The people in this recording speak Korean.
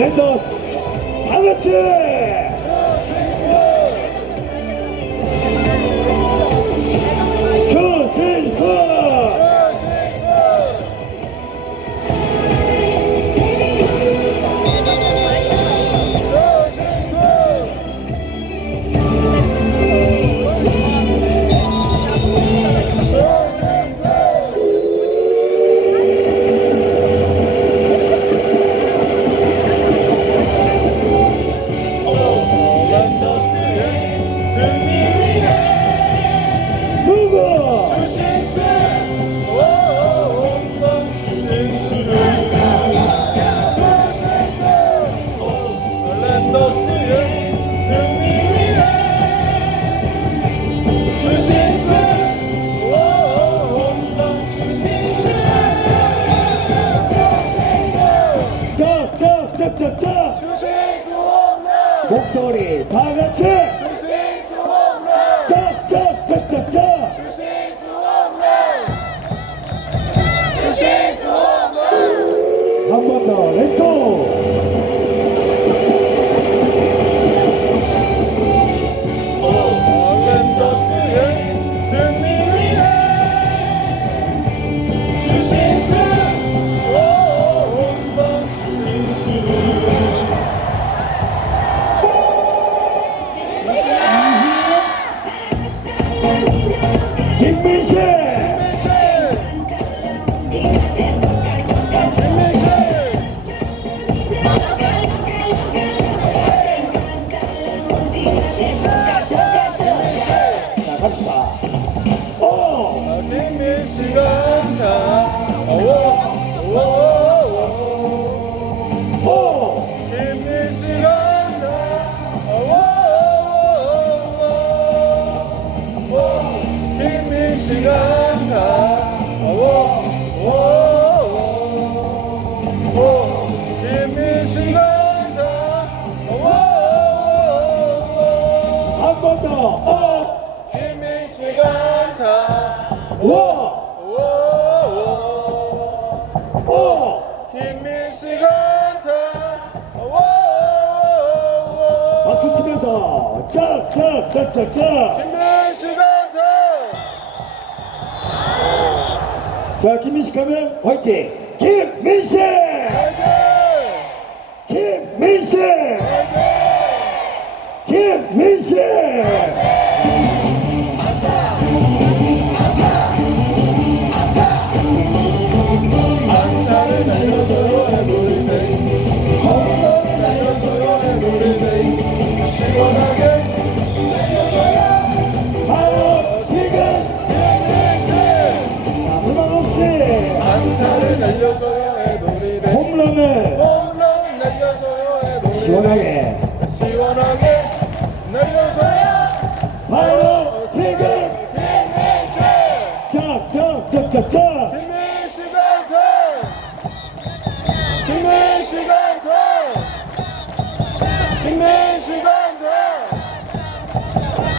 랜더스 다 같이 짝짝짝짝짝 목소리 다 같이. 짝짝짝짝짝 한 어 어. 시간 박수 치면서 짝짝짝짝짝. 김민 시간 다. 자 김민식 하면 화이팅! 김민식 화이팅! 김민식 화이팅! 김민식 홈런 날려줘요 예, 홈런을 홈런 날려줘요 예, 애놀이 시원하게. 시원하게 날려줘요. 바로 지금